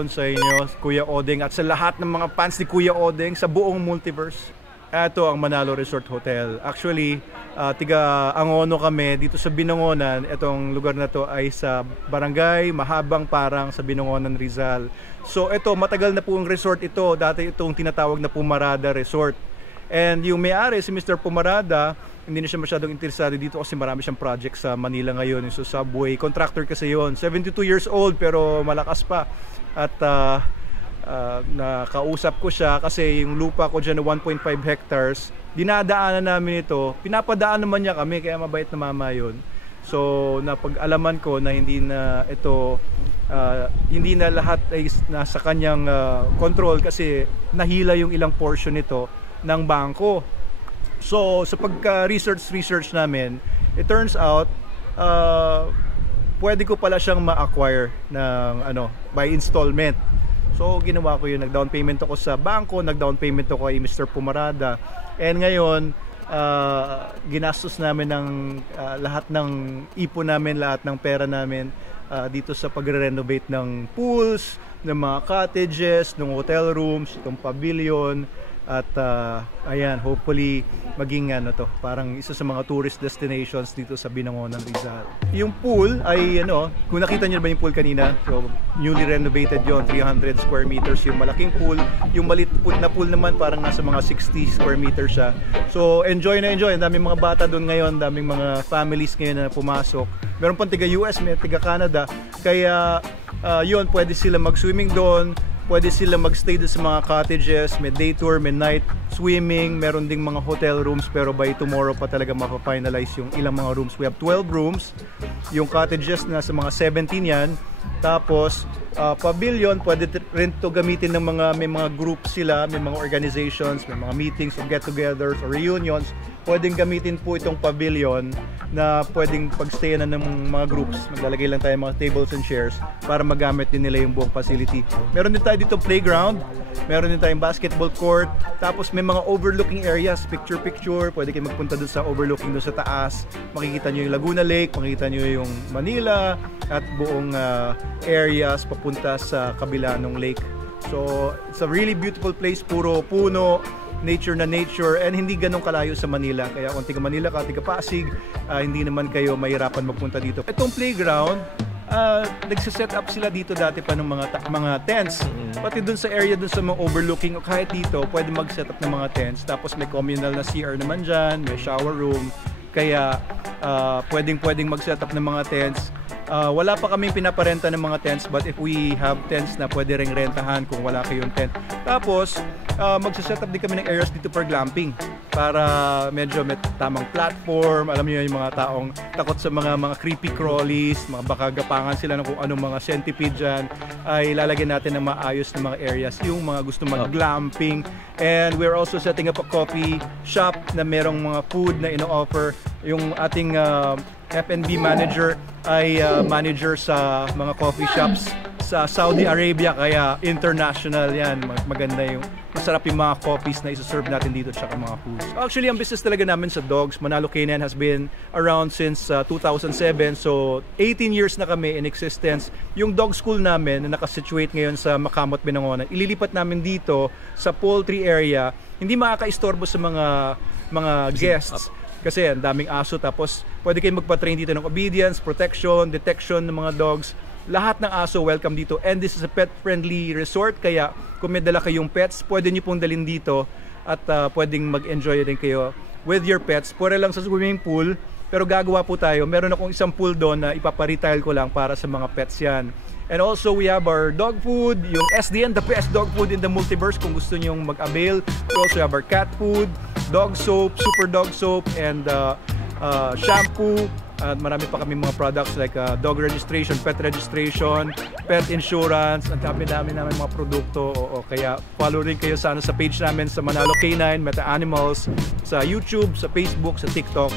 hapon sa inyo, Kuya Odeng, at sa lahat ng mga fans ni Kuya Odeng sa buong multiverse. Ito ang Manalo Resort Hotel. Actually, tiga Angono kami dito sa Binangonan. Itong lugar na to ay sa Barangay Mahabang Parang sa Binangonan, Rizal. So ito, matagal na po ang resort ito. Dati itong tinatawag na Pumarada Resort. And yung may-ari, si Mr. Pumarada, hindi na siya masyadong interesado dito kasi marami siyang project sa Manila ngayon. Yung sa subway, contractor kasi yon. 72 years old pero malakas pa. At nakausap ko siya kasi yung lupa ko dyan na 1.5 hectares, dinadaanan namin ito. Pinapadaan naman niya kami, kaya mabait na mama yun. So napag-alaman ko na hindi na ito, hindi na lahat ay nasa kanyang control kasi nahila yung ilang portion nito ng bangko. So sa pagka-research namin, it turns out pwede ko pala siyang ma-acquire ng by installment. So ginawa ko yun, nag-down payment ako sa bangko, nag-down payment ako kay Mr. Pumarada. And ngayon, ginastos namin ng lahat ng ipon namin, lahat ng pera namin dito sa pagre-renovate ng pools, ng mga cottages, ng hotel rooms, itong pavilion. At ayan, hopefully maging parang isa sa mga tourist destinations dito sa Binangonan, Rizal. Yung pool ay kung nakita niyo ba yung pool kanina, so newly renovated yon, 300 square meters yung malaking pool. Yung maliit na pool naman parang nasa mga 60 square meters siya. So enjoy na enjoy. Ang daming mga bata doon ngayon, daming mga families ngayon na pumasok. Meron pang tiga US, may tiga Canada. Kaya yun, pwede sila mag-swimming doon. Pwede sila magstay doon sa mga cottages, may day tour, may night swimming, meron ding mga hotel rooms pero by tomorrow pa talaga mapafinalize yung ilang mga rooms. We have 12 rooms, yung cottages na sa mga 17 yan. Tapos pavilion, pwede rin to gamitin ng may mga groups sila, may mga organizations, may mga meetings o get-togethers or reunions. Pwedeng gamitin po itong pavilion na pwedeng pagstayan na ng mga groups. Maglalagay lang tayo mga tables and chairs para magamit din nila yung buong facility. Meron din tayo dito playground, meron din tayong basketball court, tapos may mga overlooking areas, picture-picture, pwede kayo magpunta doon sa overlooking doon sa taas. Makikita nyo yung Laguna Lake, makikita nyo yung Manila, at buong areas papunta sa kabila ng lake. So, it's a really beautiful place, puro puno, nature na nature, and hindi ganun kalayo sa Manila. Kaya kung tiga Manila ka, tiga Pasig, hindi naman kayo mahirapan magpunta dito. Itong playground, nagsiset up sila dito dati pa ng mga tents. Pati dun sa area dun sa mga overlooking o kahit dito, pwede mag-set up ng mga tents. Tapos may communal na CR naman dyan, may shower room. Kaya pwedeng mag-set up ng mga tents. Wala pa kaming pinaparenta ng mga tents, but if we have tents na pwede ring rentahan kung wala kayong tent. Tapos magsa-set up din kami ng areas dito for glamping para medyo may tamang platform. Alam niyo yung mga taong takot sa mga creepy crawlies, mga baka gapangan sila ng kung anong mga centipede dyan, ay lalagyan natin ng maayos na mga areas yung mga gusto mag-glamping. And we're also setting up a coffee shop na merong mga food na ino-offer. Yung ating F&B manager ay manager sa mga coffee shops sa Saudi Arabia, kaya international yan. Maganda yung masarap yung mga coffees na isa-serve natin dito at mga foods. Actually, ang business talaga namin sa dogs, Manalo Canine, has been around since 2007. So 18 years na kami in existence. Yung dog school namin na nakasituate ngayon sa Makamot, Binangonan, ililipat namin dito sa poultry area. Hindi makaka-istorbo sa mga guests. Kasi ang daming aso, tapos pwede kayong magpa-train dito ng obedience, protection, detection ng mga dogs. Lahat ng aso welcome dito, and this is a pet-friendly resort, kaya kung may dala kayong pets, pwede nyo pong dalhin dito at pwedeng mag-enjoy din kayo with your pets. Pwede lang sa swimming pool, pero gagawa po tayo. Meron akong isang pool doon na ipaparetail ko lang para sa mga pets yan. And also we have our dog food, yung SDN, the best dog food in the multiverse kung gusto nyong mag-avail. We also have our cat food, dog soap, super dog soap, and shampoo. At marami pa kami mga products like dog registration, pet insurance. Ang dami namin mga produkto. Kaya follow rin kayo sa page namin sa Manalo Canine, Meta Animals, sa YouTube, sa Facebook, sa TikTok.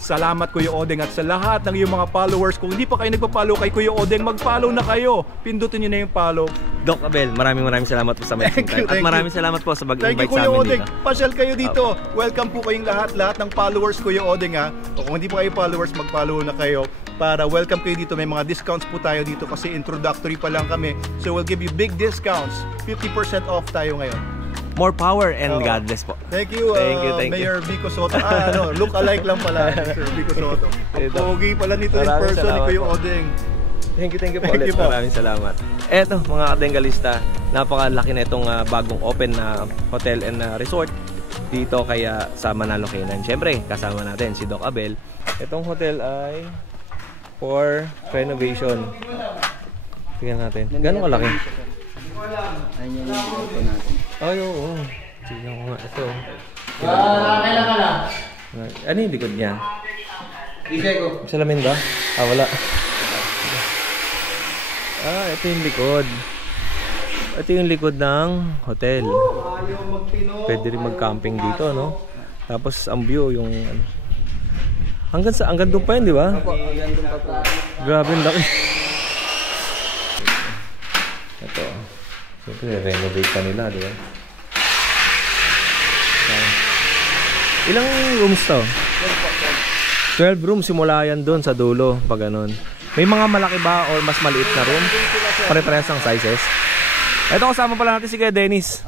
Salamat Kuya Odeng, at sa lahat ng iyong mga followers. Kung hindi pa kayo nagpa-follow kay Kuya Odeng, mag-follow na kayo. Pindutin niyo na yung follow Doc Abel, maraming salamat po sa making time. At maraming salamat po sa pag-invite sa amin dito. Pasyal kayo dito. Welcome po kayong lahat ng followers Kuya Odeng ha. O kung hindi pa kayo followers, mag-follow na kayo para welcome kayo dito. May mga discounts po tayo dito kasi introductory pa lang kami. So we'll give you big discounts. 50% off tayo ngayon. More power and God bless po. Thank you, Mayor Vico Soto. Look alike lang pala, Sir Vico Soto. Pogi pala nito in person ni Kuya Odeng. Thank you po ulit. Maraming salamat. Eto mga kadengalista, napakalaki na itong bagong open na hotel and resort dito kaya sa Manalo Canaan. Siyempre, kasama natin si Doc Abel. Itong hotel ay for renovation. Tingnan natin. Gano'ng kalaki? Ayun yung ito natin. Ay, oo. Tingnan ko nga ito. Kailan ka lang? Ano yung likod niya? Ibig ko. Salamin ba? Wala. Ito yung likod. Ito yung likod ng hotel. Pwede rin mag-camping dito, no? Tapos ang view yung hanggang doon pa yun, di ba? Hanggang doon pa po. Grabe ang laki. Ito. Siyempre, renovate pa nila, di ba? Ilang rooms to? 12 rooms, simula yan doon sa dulo, pag ganun. May mga malaki ba o mas maliit na room? Pare-parehas ang sizes. Ito kasama pala natin si Kuya Dennis.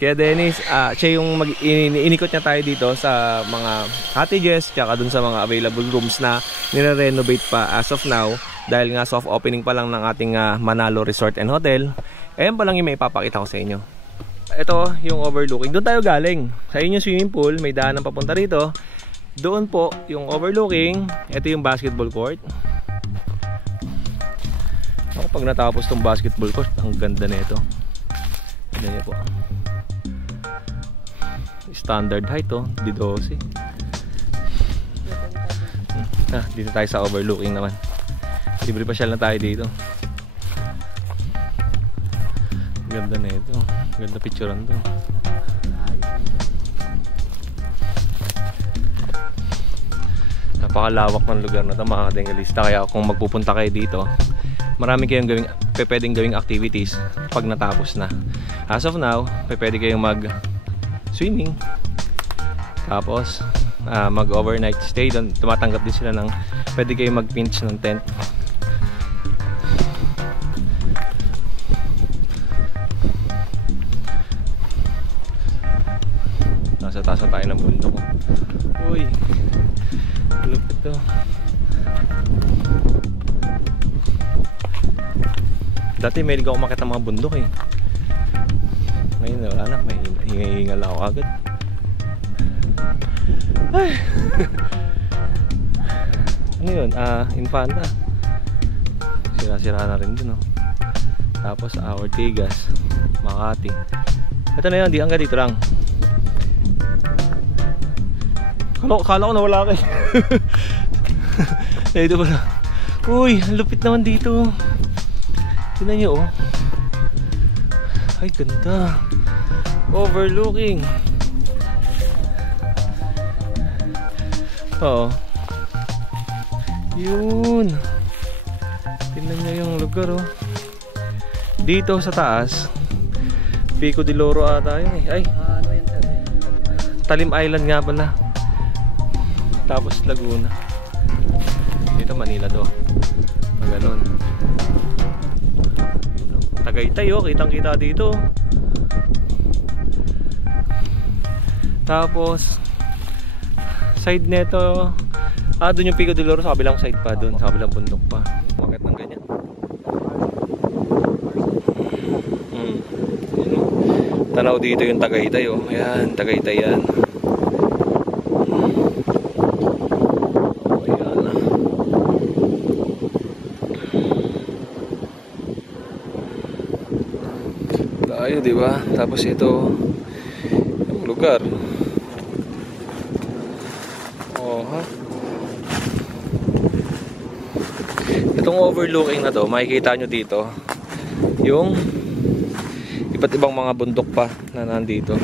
Kuya Dennis, siya yung inikot niya tayo dito sa mga cottages tsaka dun sa mga available rooms na nire-renovate pa as of now dahil nga soft opening pa lang ng ating Manalo Resort and Hotel. Ayan pa lang yung may ipapakita ko sa inyo. Ito yung overlooking. Doon tayo galing. Sa inyong swimming pool, may daan ng papunta rito. Doon po yung overlooking. Ito yung basketball court. Pag natapos tong basketball court, ang ganda na ito. Ganda niya po. Standard height oh, di 12. Dito tayo sa overlooking naman. Libre pasyal na tayo dito. Ganda na ito. Ganda picturean to. Napakalawak ng lugar na ito mga kadengalista. Kaya kung magpupunta kayo dito, marami kayong pwedeng gawing activities pag natapos na. As of now, pwede kayong mag-swimming. Tapos, mag-overnight stay. Tumatanggap din sila ng, pwede kayong mag-pinch ng tent. Nasa taas na tayo ng bundok. Uy, lupit to. Dati may ligaw ako makita mga bundok eh. Ngayon wala na, may hingal ako agad. Ay. Ano yun? Infanta. Sira-sira na rin dun, no? Tapos Ortigas, Makati. Ito na yun, hanggang dito lang. Kala ko nawala kayo. Dito pala. Uy, ang lupit naman dito. Tignan nyo oh. Ay ganda. Overlooking. Oo. Yun. Tignan nyo yung lugar oh. Dito sa taas Pico de Loro ata yun eh. Ay Ano yan sir? Talim Island nga pala. Tapos Laguna. Dito Manila to. Maganon. Tagaytay oh, kitang kita dito. Tapos side neto, doon yung Pico de Loro sa kabilang side pa, doon sa kabilang bundok pa. Umakyat ng ganyan. Tanaw dito yung Tagaytay oh. Ayan, Tagaytay yan. Tayo, di ba? Tapos ito yung lugar. Oh, ha? Itong overlooking na to, makikita nyo dito yung iba't ibang mga bundok pa na nandito.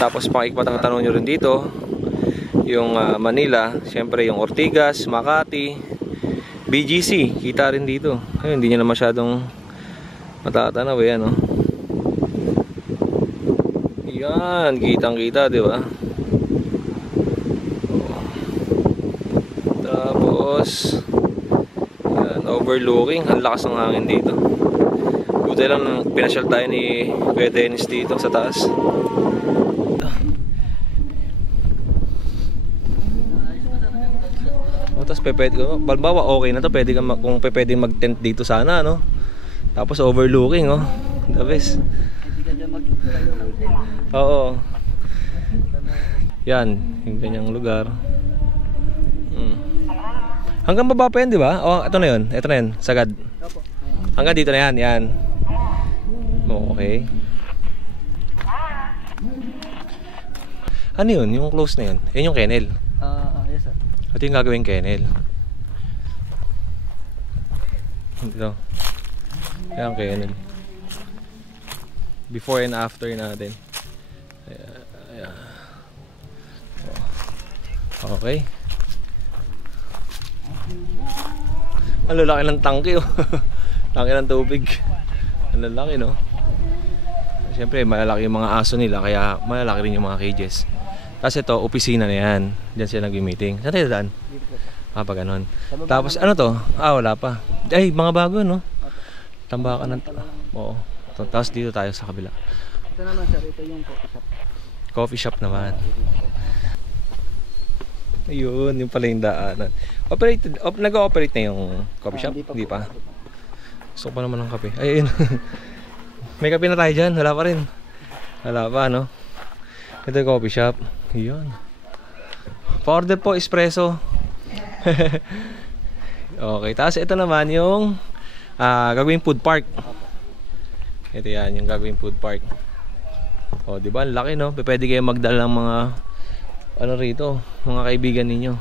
Tapos pakikipagtanong nyo rin dito yung Manila, syempre yung Ortigas, Makati, BGC, kita rin dito. Ayun, hindi nyo na masyadong Matatanaw yan, oh. Yan, kitang-kita, di ba? Tapos yan, overlooking. Ang lakas ng hangin dito. Buti lang pinasyal tayo ni Kuya Dennis dito sa taas. Tapos pwede ko, balbawa okay na to, pwede ka kung pwede mag-tent dito sana, no? Tapos overlooking, oh. The best. Oo. Yan, yung ganyang lugar. Hanggang baba pa yan, di ba? Oh, ito na yun. Ito na yan, sagad. Hanggang dito na yan, yan. Okay. Ano yun? Yung close na yun? Yan yung kennel. Yes sir. Ito yung gagawing kennel. Ito. Yan kennel. Before and after natin. Ayan. Okay. Ang lalaki ng tangke, oh. Laki ng tubig. Ang lalaki, no? Siyempre malalaki yung mga aso nila, kaya malalaki rin yung mga cages. Tapos ito, opisina na yan. Diyan sila nag-meeting. Saan tayo daan? Pag ganon. Tapos ano to? Wala pa. Ay, mga bago, no? Tambakan ng... Oo. Tapos dito tayo sa kabila. Ito naman sir, ito yung coffee shop. Coffee shop naman. Ayun, yung pala yung daanan. Nag-ooperate na yung coffee shop? Hindi pa. Gusto ko pa naman ng kape. Ayun. May kape na tayo dyan. Wala pa rin. Wala pa, no? Ito yung coffee shop. Ayun. Pa-order po, espresso. Okay. Tapos ito naman yung gagawing food park. Ito yan, yung gagawing food park. O, di ba? Ang laki, no? Pwede kayo magdala ng mga ano rito, mga kaibigan ninyo.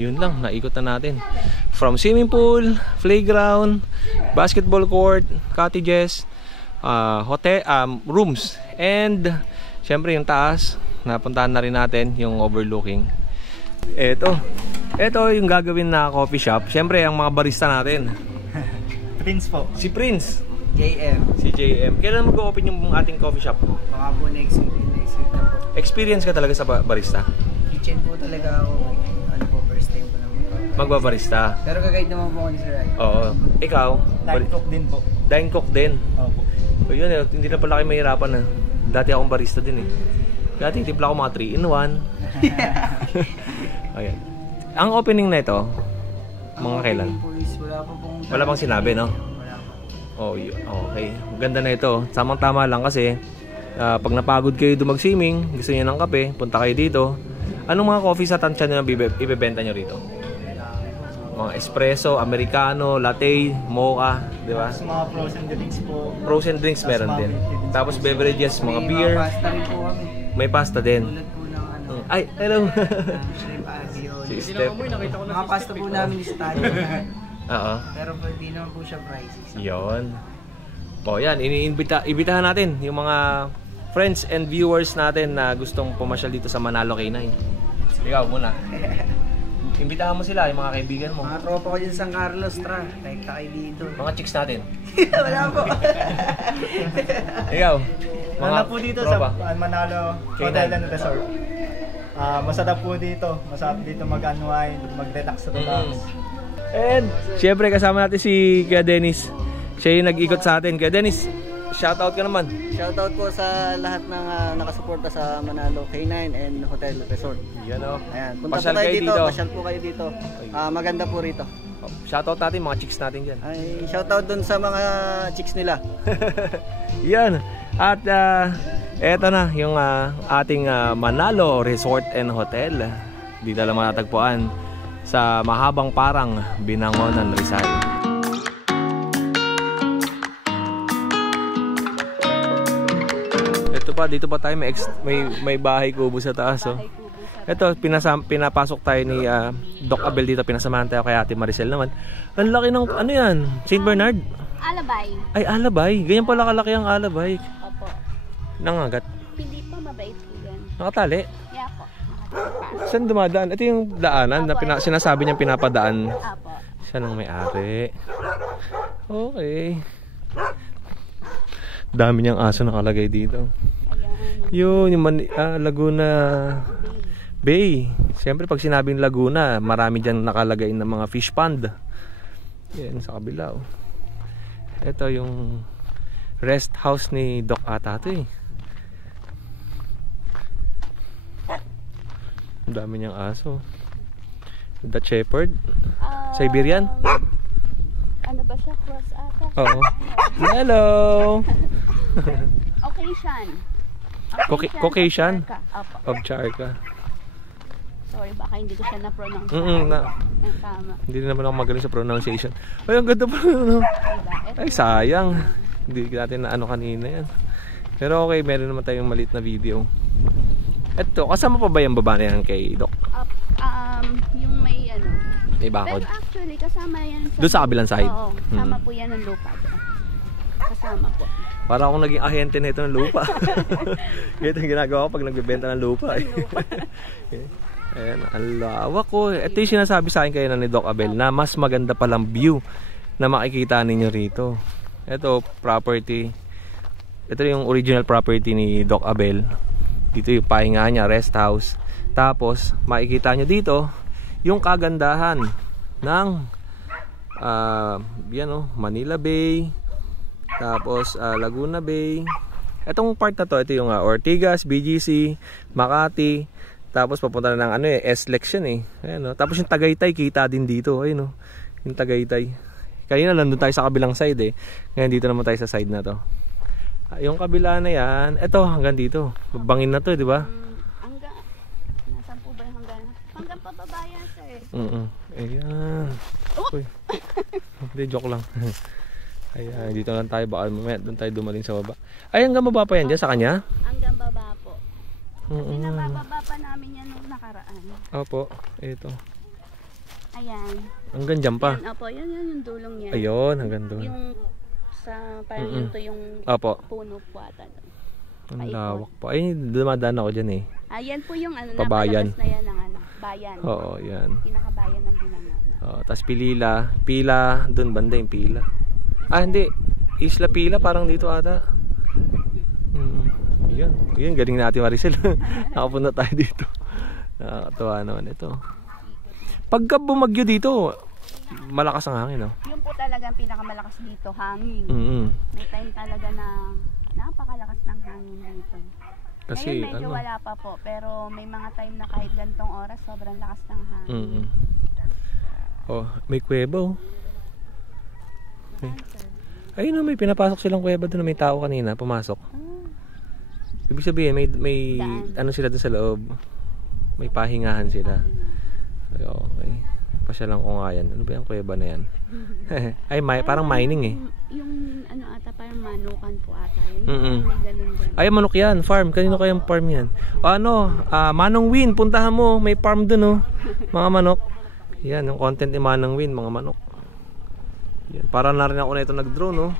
Yun lang, naikot na natin. From swimming pool, playground, basketball court, cottages, hotel, rooms, and syempre yung taas, napuntahan na rin natin yung overlooking. Ito yung gagawin na coffee shop. Syempre ang mga barista natin. Prince po. Si Prince. JM. Si JM. Kailan mag-open yung ating coffee shop? Baka po next week na po. Experience ka talaga sa barista? Kitchen po talaga ako. Ano po, first time ko naman. Magbabarista? Pero kagayad naman po ako ni Sir Ray. Oo. Ikaw? Line cook din po. Dine cook din? Opo. So yun eh, hindi na pala kayo mahirapan na. Dati akong barista din eh. Dati tipla ako mga 3-in-1. Ayan. Ang opening na ito, mga kailan? Wala pang sinabi, no? Oh, okay. Ganda na ito. Samang-tama lang kasi pag napagod kayo mag-swimming, gusto niyo ng kape, punta kayo dito. Anong mga coffee sa tansya na ibebenta nyo rito? Mga espresso, americano, latte, mocha, di ba? Mga frozen drinks po. Frozen drinks meron din. Tapos beverages, mga beer. May pasta rin po kami. May pasta din. Tulad po ng ano. Ay, hello. Shrimp agio. Si Steph. Mga pasta po namin is tayo. Oo. Pero hindi naman po siya pricey. Yun. O yan, ibitahan natin yung mga friends and viewers natin na gustong pumasyal dito sa Manalo K9. Ikaw muna. Imbitahan mo sila, yung mga kaibigan mo. Mga tropa ko dyan sa San Carlos, tra. Kahit kayo dito. Mga chicks natin. Wala po. Ikaw. Mga po dito tropa. sa Manalo Hotel and Resort. Masarap po dito. Masarap dito mag-unwind, mag-relax sa relax. And syempre kasama natin si Kuya Dennis. Siya yung nag-ikot sa atin. Kuya Dennis, shoutout ka naman. Shoutout po sa lahat ng nakasuporta sa Manalo K9 and Hotel Resort. Yan o. Ayan, punta po kayo dito. Pasyal po kayo dito. Maganda po rito. Shoutout natin mga chicks natin dyan. Ay, shoutout dun sa mga chicks nila. Yan. At eto na yung ating Manalo Resort and Hotel. Dito lang matatagpuan sa Mahabang Parang, Binangonan, Rizal. Ito pa, dito pa tayo may bahay kubo sa taas, oh. Ito, pinapasok tayo ni Doc Abel dito, pinasamahan tayo kay Ate Maricel naman. Ang laki ng ano yan? St. Bernard? Alabay. Ay, alabay. Ganyan pala kalaki ang alabay. Opo. Nangagat. Hindi po, mabait po yan. Nakatali. Yeah po. Saan dumadaan? Ito yung daanan na sinasabi niyang pinapadaan. Apo. Siya nang may-ari. Okay. Dami niyang aso nakalagay dito. Ayan. Yun, yung Laguna Bay. Siyempre pag sinabing Laguna, marami dyan nakalagay ng mga fish pond. Yan sa kabila. Oh. Ito yung rest house ni Doc ata ito eh. Ang dami niyang aso. The Shepherd. Siberian. Ano ba siya? Cross ata? Oo. Hello. Occasion. Caucasian? Opo. Ovcharka. Sorry, baka hindi ko siya na-pronounce. Na. Ang tama. Hindi naman ako magaling sa pronunciation. Ay, ang ganda pa. No? Diba? Ay, sayang. Hindi natin na ano kanina yan. Pero okay, meron naman tayong maliit na video. Eto, kasama pa ba yung baba na yan kay Doc? Yung may ano. May bakod? Pero actually, kasama yan sa... Doon sa kabilang side? Oo, kasama po yan ng lupa. Kasama po. Para akong naging ahente na ito ng lupa. Ganito yung ginagawa ko pag nagbibenta ng lupa. Ayan, ang lawak ko. Ito yung sinasabi sa akin kayo ni Doc Abel na mas maganda palang view na makikita ninyo rito. Ito, property. Ito yung original property ni Doc Abel. Dito yung pahinga niya, rest house. Tapos, makikita nyo dito yung kagandahan ng Manila Bay. Tapos, Laguna Bay. Itong part na to, ito yung Ortigas, BGC, Makati. Tapos papunta na ng S-Lex yan eh. Ayan, tapos yung Tagaytay kita din dito. Ayun, yung Tagaytay. Kanina nandun tayo sa kabilang side eh. Ngayon dito naman tayo sa side na to. Yung kabila na yan, eto hanggang dito. Bangin na to, di ba? Hanggang, nasan po ba yung hanggang? Hanggang pababa yan, sir. Ayan. Uy. Hindi, joke lang. Ayan, dito lang tayo. Baka mamaya doon tayo dumaling sa baba. Ay, hanggang baba pa yan dyan sa kanya? Hanggang baba po. Kasi nabababa pa namin yan nung nakaraan. Opo, ito. Ayan. Hanggang dyan pa? Yan, opo, yan yung dulong niya. Ayun, hanggang doon. Yung sa parang yun to yung opo. puno po ata. Ang lawak pa. Ay, dumadaan ako dyan eh. Ayan po yung Pabayan. napalabas na yan ng bayan. Oo, yan. Pinakabayan ng Binanganan. Tapos Pila, doon banda yung Pila. Hindi. Isla Pila, parang dito ata. Yun, galing natin Maricel. Nakapunta tayo dito. Nakakatawa naman ito. Pagka bumagyo dito, malakas ang hangin, no? Yun po talagang pinakamalakas dito, hangin. May time talaga na napakalakas ng hangin dito. Kasi ngayon medyo wala pa po, pero may mga time na kahit gantong oras, sobrang lakas ng hangin. May kuweba, oh. Ayun, may pinapasok silang kuweba doon na may tao kanina, pumasok. Ibig sabihin, may ano sila doon sa loob. May pahingahan sila. Okay. Pasyalan ko nga yan. Ano ba yung kuweba na yan? Ay, parang mining eh. Yung ano ata, parang manukan po ata. Yung may ganun. Ay, manok yan. Farm. Kanino kayang farm yan? Manong Win. Puntahan mo. May farm doon, oh. Mga manok. Yan, yung content ni Manong Win. Mga manok. Yan. Parang na rin ako na ito nag-drone, oh.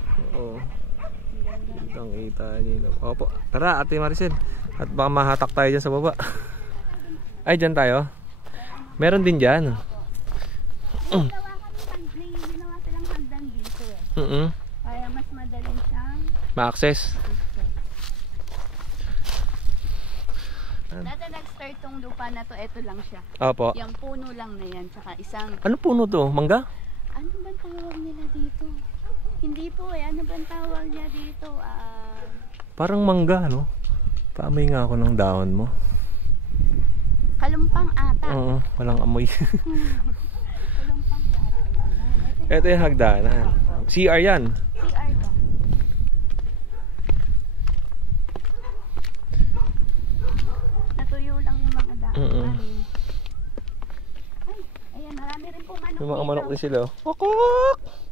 Ang ita niyo. Opo. Tara, Ate Maricel. At baka mahatak tayo dyan sa baba. Ay, dyan tayo. Meron din dyan. May ginawa silang hagdan dito eh. Kaya mas madaling siyang ma-access. Dati nag-start tong lupa na to, eto lang siya. Opo. Yung puno lang na yan, tsaka isang... Ano puno to? Mangga? Ano bang tawag nila dito? Hindi po eh, ano bang tawag niya dito? Parang mangga, no? Paamoy nga ako ng dahon mo. Kalumpang ata. Oo, walang amoy. Kalumpang ata. Ito yung hagdanan. CR yan. CR to. Natuyo lang yung mga daan. Ay, ayan, marami rin po manok. Yung mga manok din sila. Kokok!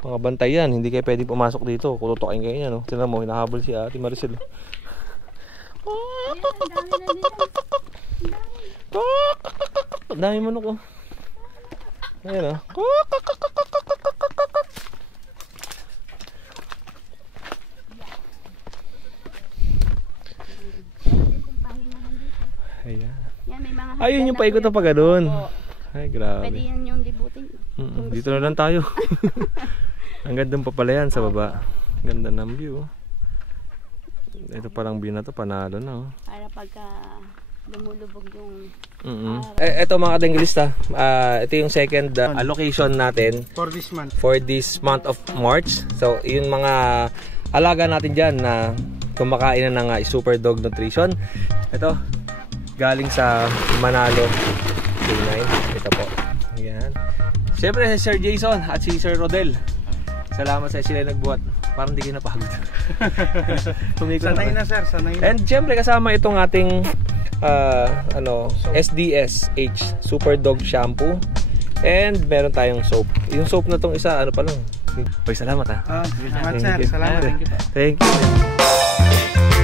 Mga bantay yan, hindi kayo pwedeng pumasok dito. Kututokin kayo yan, no? Tignan mo, hinahabol si Ate Maricel. Ayan, ang dami na nila. Ang dami manok, oh. Ayan, oh. Ayan. Yan, may mga ayun yung paikot na pa ganun. Ay, grabe. Pwede yan yung libutin. Dito na lang tayo. Ang ganda pa pala yan sa baba. Ganda ng view. Ito palang bina to, panalo na. Para pagka lumulubog yung Ito mga kadenglista, ito yung second allocation natin for this month of March. So yung mga alaga natin dyan na kumakain na ng Super Dog Nutrition. Ito, galing sa Manalo K9. Ito po. Ayan. Siyempre si Sir Jason at si Sir Rodel. Salamat sa sila nagbuhat. Parang di kinapagod. Sanay na sir, sanay na. And siyempre kasama itong ating SDSH Super Dog Shampoo. And meron tayong soap. Yung soap na tong isa, ano pa lang. Salamat ha. Salamat sir, salamat. Thank you.